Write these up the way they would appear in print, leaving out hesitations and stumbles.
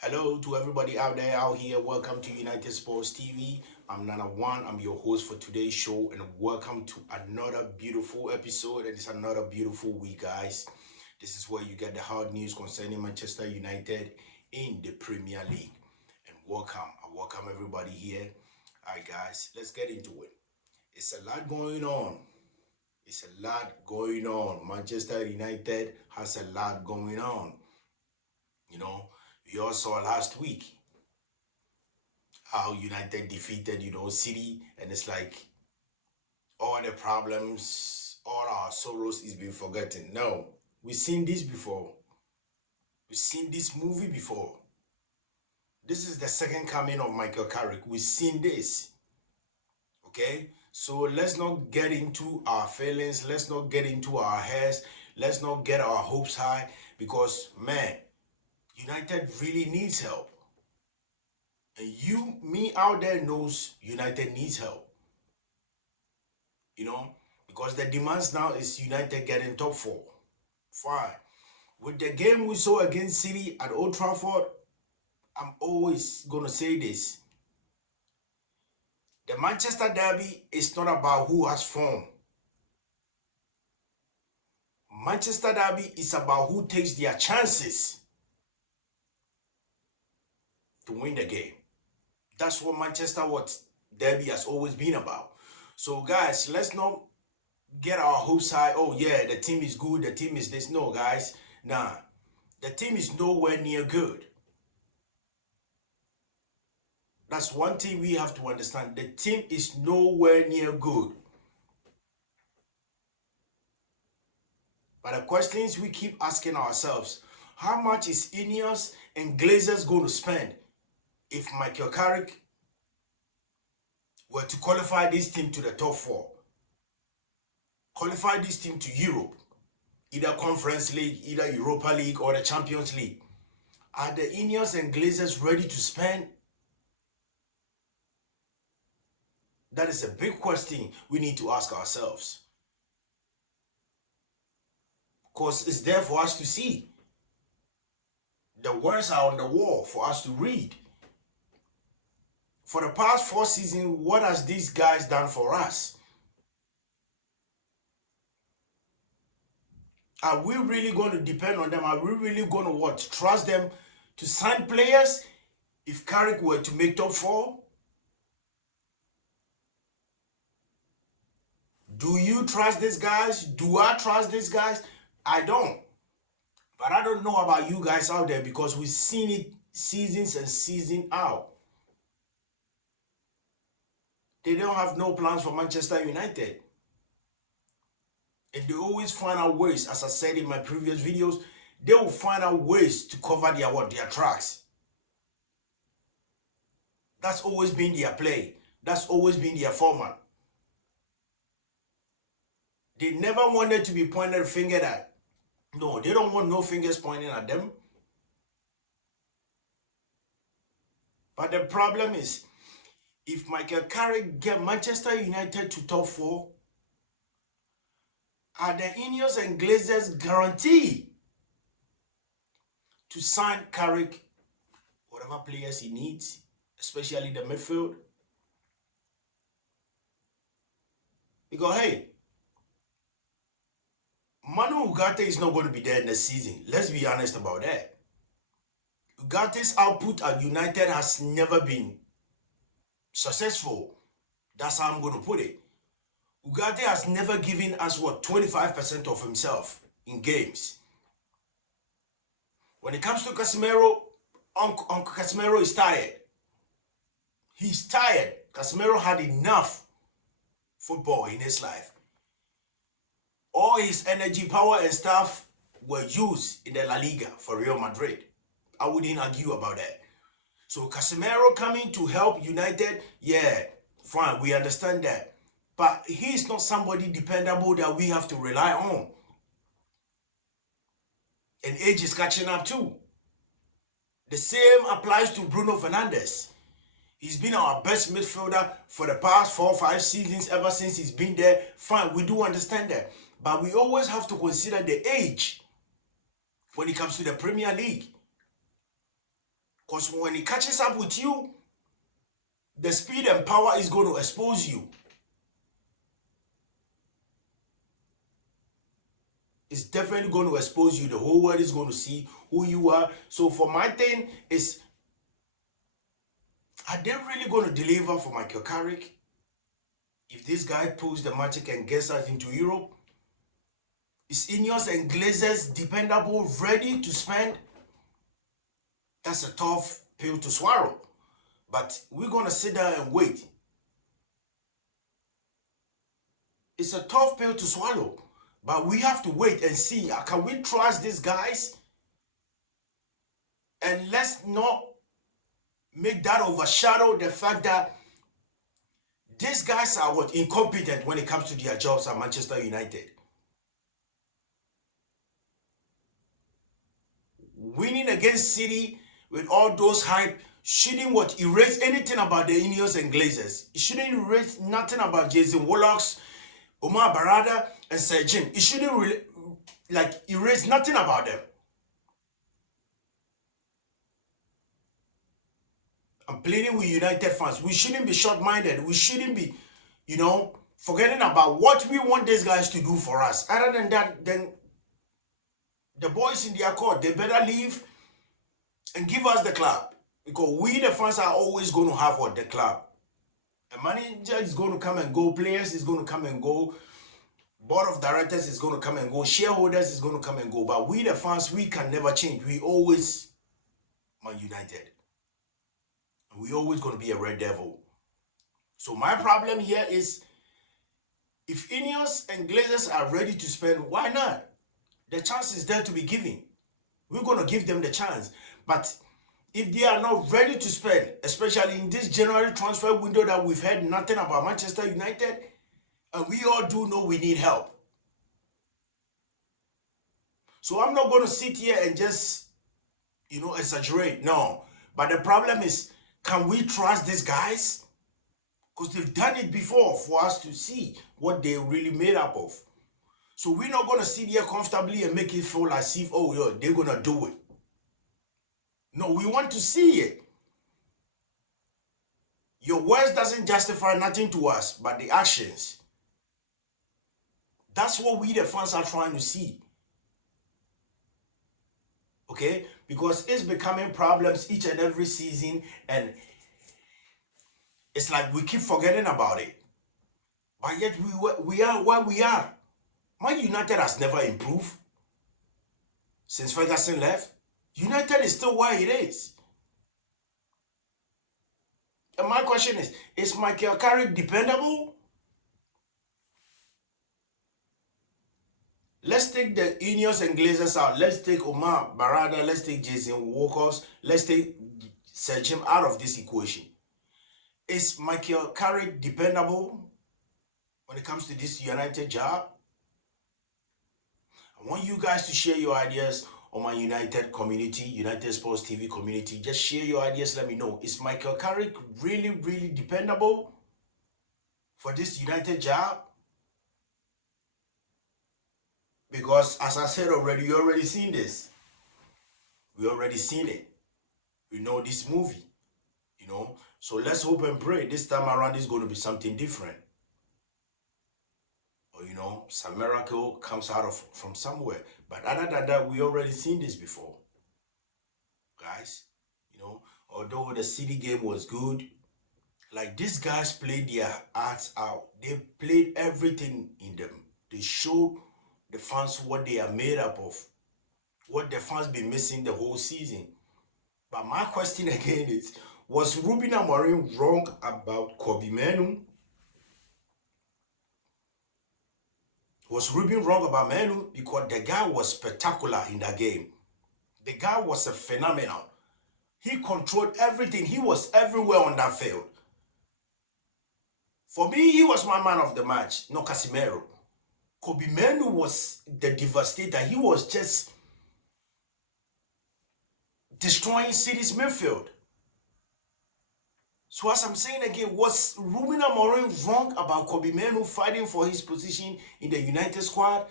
Hello to everybody out there, out here. Welcome to United Sports TV. I'm Nana One. I'm your host for today's show, and welcome to another beautiful episode. And it's another beautiful week, guys. This is where you get the hard news concerning Manchester United in the Premier League. And I welcome everybody here. All right, guys, let's get into it. It's a lot going on. Manchester United has a lot going on. You know, we all saw last week how United defeated, City, and it's like all the problems, all our sorrows is being forgotten. No, we've seen this before. We've seen this movie before. This is the second coming of Michael Carrick. We've seen this. Okay? So let's not get into our feelings. Let's not get into our hairs. Let's not get our hopes high because, man, United really needs help. And me out there knows United needs help. Because the demands now is United getting top four. Fine. With the game we saw against City at Old Trafford, I'm always going to say this. The Manchester Derby is not about who has form. Manchester Derby is about who takes their chances to win the game. That's what Manchester Derby has always been about. So, guys, let's not get our hopes high. Oh, yeah, the team is good. The team is this. No, guys. Nah. The team is nowhere near good. That's one thing we have to understand. The team is nowhere near good. But the questions we keep asking ourselves, how much is INEOS and Glazers going to spend if Michael Carrick were to qualify this team to the top four? Qualify this team to Europe, either Conference League, either Europa League, or the Champions League. Are the INEOS and Glazers ready to spend? That is a big question we need to ask ourselves. Because it's there for us to see. The words are on the wall for us to read. For the past 4 seasons, what has these guys done for us? Are we really going to depend on them? Are we really going to trust them to sign players if Carrick were to make top four? Do you trust these guys? Do I trust these guys? I don't. But I don't know about you guys out there because we've seen it seasons and seasons out. They don't have no plans for Manchester United. And they always find out ways, as I said in my previous videos, they will find out ways to cover their tracks. That's always been their play. That's always been their format. They never wanted to be pointed a finger at. No, they don't want no fingers pointing at them. But the problem is, if Michael Carrick get Manchester United to top four, are the INEOS and Glazers guaranteed to sign Carrick whatever players he needs, especially the midfield? Because, hey, Manu Ugarte is not going to be there next season. Let's be honest about that. Ugarte's output at United has never been successful. That's how I'm going to put it. Ugarte has never given us 25% of himself in games. When it comes to Casemiro, Uncle Casemiro is tired. He's tired. Casemiro had enough football in his life. All his energy, power, and stuff were used in the La Liga for Real Madrid. I wouldn't argue about that. So Casemiro coming to help United, yeah, fine, we understand that. But he's not somebody dependable that we have to rely on. And age is catching up too. The same applies to Bruno Fernandes. He's been our best midfielder for the past 4 or 5 seasons, ever since he's been there. Fine, we do understand that. But we always have to consider the age when it comes to the Premier League. Because when it catches up with you, the speed and power is going to expose you. It's definitely going to expose you. The whole world is going to see who you are. So for my thing is, are they really going to deliver for Michael Carrick? If this guy pulls the magic and gets us into Europe, is INEOS and Glazers dependable, ready to spend? That's a tough pill to swallow. But we're going to sit down and wait. It's a tough pill to swallow. But we have to wait and see, can we trust these guys? And let's not make that overshadow the fact that these guys are incompetent when it comes to their jobs at Manchester United. Winning against City with all those hype shouldn't erase anything about the INEOS and Glazers. It shouldn't erase nothing about Jason Wilcox, Omar, Barreda, and Sir Jim. It shouldn't erase nothing about them. I'm pleading with United fans. We shouldn't be short-minded. We shouldn't be, forgetting about what we want these guys to do for us. Other than that, then the boys in their court, they better leave and give us the club. Because we, the fans, are always going to have the club. A manager is going to come and go. Players is going to come and go. Board of directors is going to come and go. Shareholders is going to come and go. But we, the fans, we can never change. We always Man United. And we always going to be a Red Devil. So my problem here is, if INEOS and Glazers are ready to spend, why not? The chance is there to be given. We're going to give them the chance. But if they are not ready to spend, especially in this January transfer window that we've heard nothing about Manchester United, and we all do know we need help. So I'm not going to sit here and just, exaggerate. No. But the problem is, can we trust these guys? Because they've done it before for us to see what they're really made up of. So we're not going to sit here comfortably and make it feel as if, they're going to do it. No, we want to see it. Your words doesn't justify nothing to us, but the actions. That's what we, the fans, are trying to see. Okay? Because it's becoming problems each and every season, and it's like we keep forgetting about it. But yet we are where we are. Man United has never improved since Ferguson left. United is still where it is. And my question is Michael Carrick dependable? Let's take the INEOS and Glazers out. Let's take Omar, Barreda. Let's take Jason Wilcox. Let's take Sir Jim out of this equation. Is Michael Carrick dependable when it comes to this United job? I want you guys to share your ideas on my United community, United Sports TV community. Just share your ideas. Let me know. Is Michael Carrick really, really dependable for this United job? Because, as I said already, you already seen this. We already seen it. We know this movie, So let's hope and pray this time around is going to be something different. Or, some miracle comes out from somewhere. But other than that, we already seen this before. Guys, although the City game was good, like these guys played their hearts out. They played everything in them. They showed the fans what they are made up of. What the fans been missing the whole season. But my question again is, was Ruben Amorim wrong about Kobe Manu? Was Ruben wrong about Manu? Because the guy was spectacular in that game. The guy was a phenomenal. He controlled everything. He was everywhere on that field. For me, he was my man of the match, no Casemiro. Kobe Manu was the devastator. He was just destroying City's midfield. So as I'm saying again, was Ruben Amorim wrong about Kobe Manu fighting for his position in the United squad?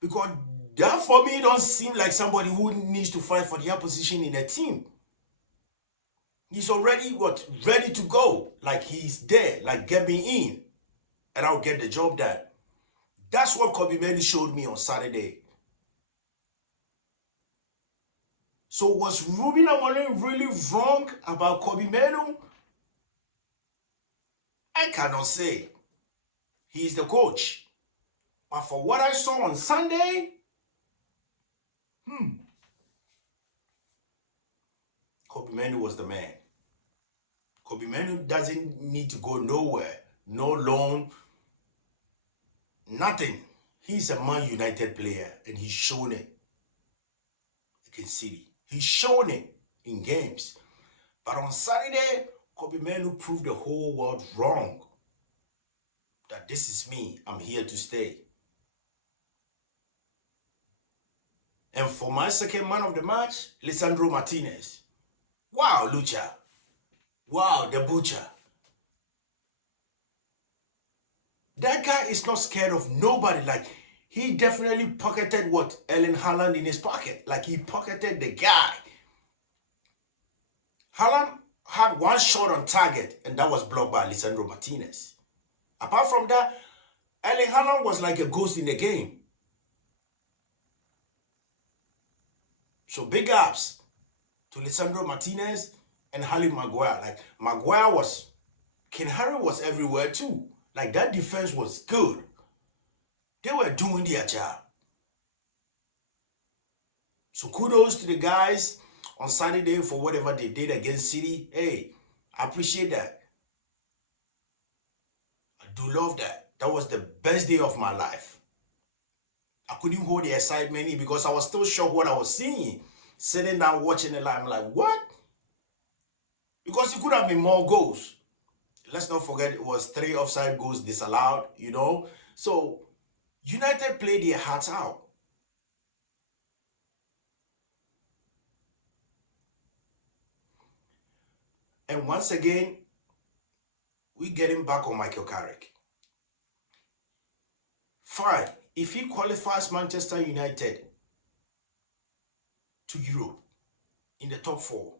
Because That for me don't seem like somebody who needs to fight for their position in a team. He's already ready to go. Like he's there. Like get me in, and I'll get the job done. That's what Kobe Manu showed me on Saturday. So was Ruben Amorim really wrong about Kobe Manu? I cannot say. He's the coach. But for what I saw on Sunday, Kobe Manu was the man. Kobe Manu doesn't need to go nowhere. No loan. Nothing. He's a Man United player and he's shown it against City. He's shown it in games. But on Saturday, Kobe Manu proved the whole world wrong. That this is me. I'm here to stay. And for my second man of the match, Lisandro Martinez. Wow, Lucha. Wow, the butcher. That guy is not scared of nobody. Like, he definitely pocketed what? Erling Haaland in his pocket. Like, he pocketed the guy. Haaland had one shot on target, and that was blocked by Lisandro Martinez. Apart from that, Erling Haaland was like a ghost in the game. So big ups to Lisandro Martinez and Harry Maguire. Like, Maguire was, Ken Harry was everywhere too. Like, that defense was good. They were doing their job. So kudos to the guys on Saturday for whatever they did against City. Hey, I appreciate that. I do love that. That was the best day of my life. I couldn't hold the excitement in because I was still shocked what I was seeing. Sitting down watching the live, I'm like, what? Because it could have been more goals. Let's not forget it was 3 offside goals disallowed, you know. So United played their hearts out. And once again, we're getting back on Michael Carrick. Fine, if he qualifies Manchester United to Europe in the top 4,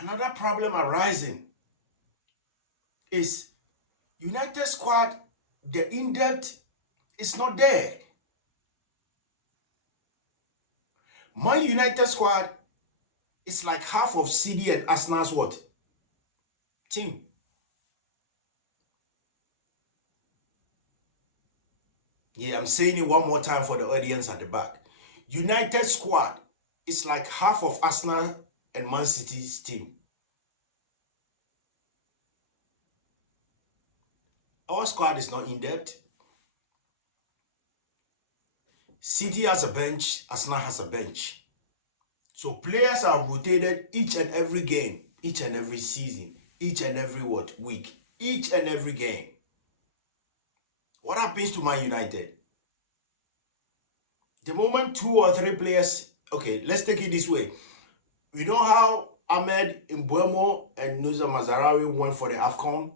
another problem arising is United squad, the in-depth is not there. Man United squad is like half of CD and Arsenal's what? Team. Yeah, I'm saying it one more time for the audience at the back. United squad is like half of Arsenal and Man City's team. Our squad is not in depth. City has a bench, Arsenal has a bench. So players are rotated each and every game, each and every season, each and every week, each and every game. What happens to Man United? The moment 2 or 3 players, okay, let's take it this way. We know how Ahmed Mbuemo and Nusa Mazarawi went for the AFCON.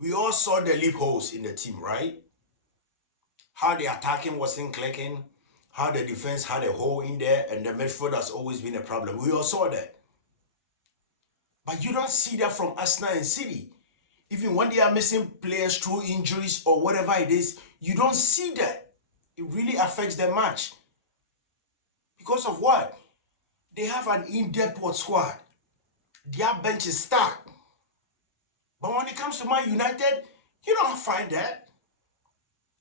We all saw the loopholes in the team, right? How the attacking wasn't clicking, how the defense had a hole in there, and the midfield has always been a problem. We all saw that. But you don't see that from Arsenal and City. Even when they are missing players through injuries or whatever it is, you don't see that. It really affects their match. Because of what? They have an in-depth squad. Their bench is stacked. But when it comes to Man United, you don't find that.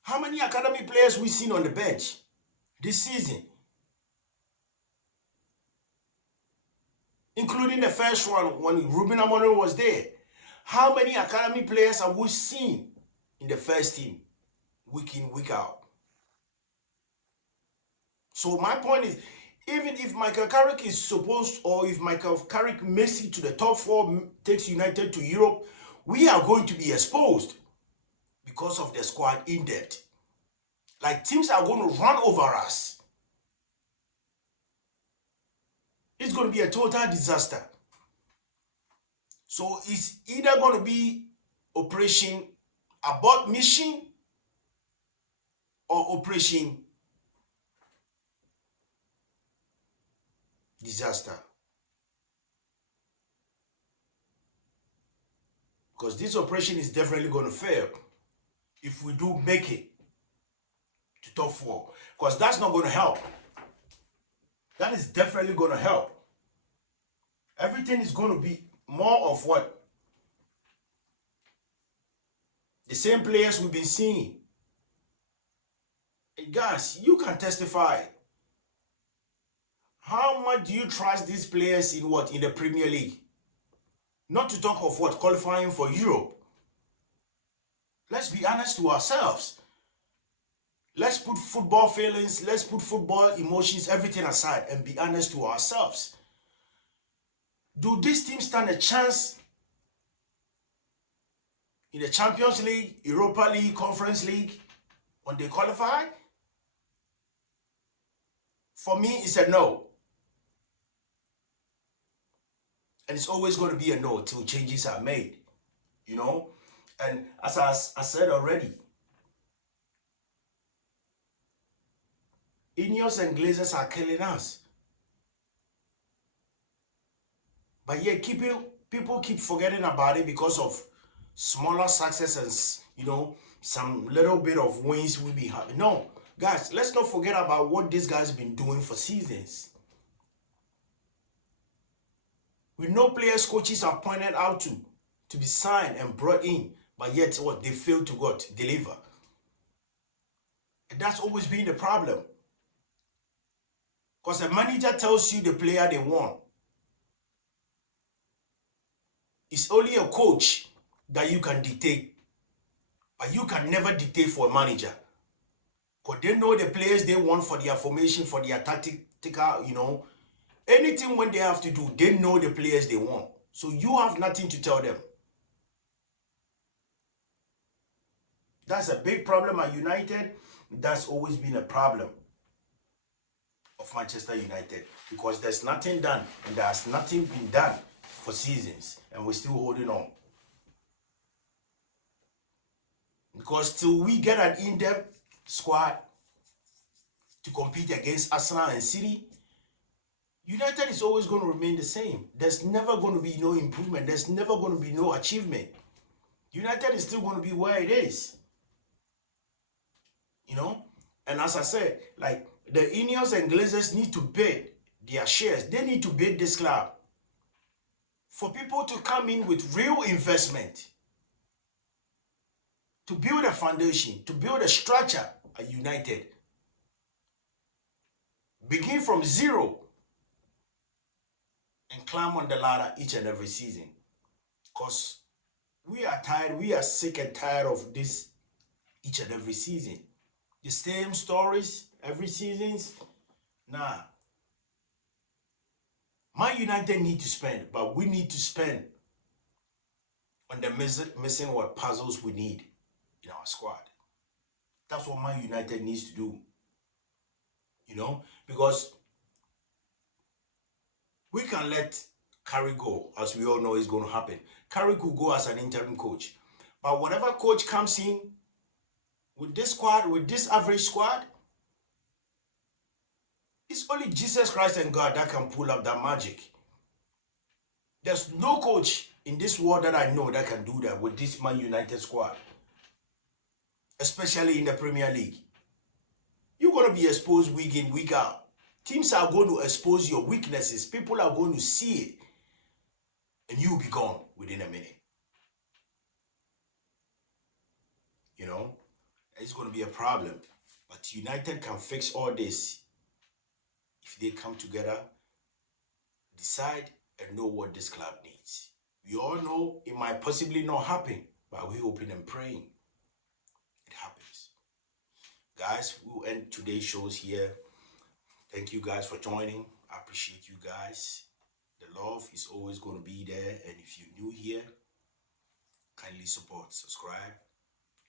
How many academy players we seen on the bench this season? Including the first one when Ruben Amorim was there. How many academy players have we seen in the first team, week in, week out? So my point is, even if Michael Carrick is supposed, or if Michael Carrick makes it to the top 4, takes United to Europe, we are going to be exposed because of the squad in depth. Like, teams are going to run over us. It's going to be a total disaster. So it's either going to be Operation Abort Mission, or Operation Disaster. Because this operation is definitely going to fail if we do make it to top 4. Because that's not going to help. That is definitely going to help. Everything is going to be more of what? The same players we've been seeing. And guys, you can testify. How much do you trust these players in what? In the Premier League? Not to talk of what? Qualifying for Europe. Let's be honest to ourselves. Let's put football feelings, let's put football emotions, everything aside and be honest to ourselves. Do these teams stand a chance in the Champions League, Europa League, Conference League when they qualify? For me, it's a no. And it's always going to be a no till changes are made, you know? And as I said already, INEOS and Glazers are killing us. But yet people keep forgetting about it because of smaller success and, you know, some little bit of wins we be having. No, guys, let's not forget about what this guy's been doing for seasons. We know players coaches are pointed out to be signed and brought in, but yet what? They fail to what? Deliver. And that's always been the problem. Because a manager tells you the player they want. It's only a coach that you can dictate. But you can never dictate for a manager. Because they know the players they want for their formation, for their tactical, you know. Anything when they have to do, they know the players they want. So you have nothing to tell them. That's a big problem at United. That's always been a problem of Manchester United. Because there's nothing done. And there's nothing been done for seasons. And we're still holding on. Because till we get an in-depth squad to compete against Arsenal and City, United is always going to remain the same. There's never going to be no improvement. There's never going to be no achievement. United is still going to be where it is. You know? And as I said, like, the INEOS and Glazers need to bid their shares. They need to bid this club for people to come in with real investment, to build a foundation, to build a structure at United. Begin from zero and climb on the ladder each and every season. Because we are tired, we are sick and tired of this each and every season. The same stories every season. Nah. Man United need to spend, but we need to spend on the missing what puzzles we need in our squad. That's what Man United needs to do. You know, because we can let Carrick go, as we all know is going to happen. Carrick will go as an interim coach. But whatever coach comes in with this squad, with this average squad, it's only Jesus Christ and God that can pull up that magic. There's no coach in this world that I know that can do that with this Man United squad. Especially in the Premier League. You're going to be exposed week in, week out. Teams are going to expose your weaknesses. People are going to see it. And you'll be gone within a minute. You know? It's going to be a problem. But United can fix all this if they come together, decide, and know what this club needs. We all know it might possibly not happen, but we're hoping and praying it happens. Guys, we'll end today's shows here. Thank you guys for joining. I appreciate you guys. The love is always going to be there. And if you're new here, kindly support, subscribe,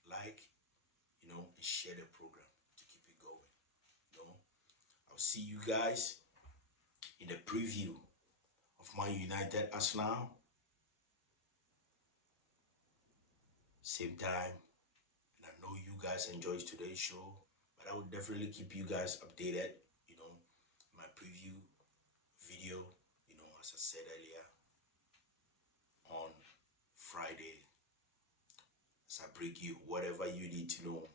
like, you know, and share the program to keep it going. You know, I'll see you guys in the preview of Man United Arsenal. Same time. And I know you guys enjoyed today's show. But I will definitely keep you guys updated, my preview video, as I said earlier, on Friday, as I bring you whatever you need to know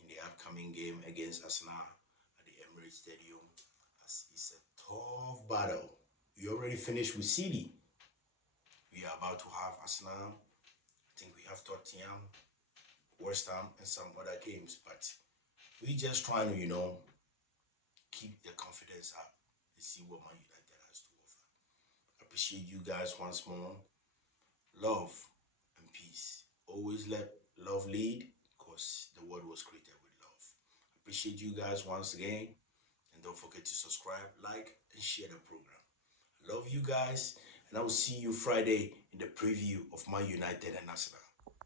in the upcoming game against Arsenal at the Emirates Stadium, as it's a tough battle. We already finished with City. We are about to have Arsenal. I think we have Tottenham, West Ham, and some other games. But we just trying to, keep the confidence up and see what Man United has to offer. Appreciate you guys once more. Love and peace. Always let love lead, because the world was created with love. Appreciate you guys once again. And don't forget to subscribe, like, and share the program. Love you guys. And I will see you Friday in the preview of Man United and Arsenal.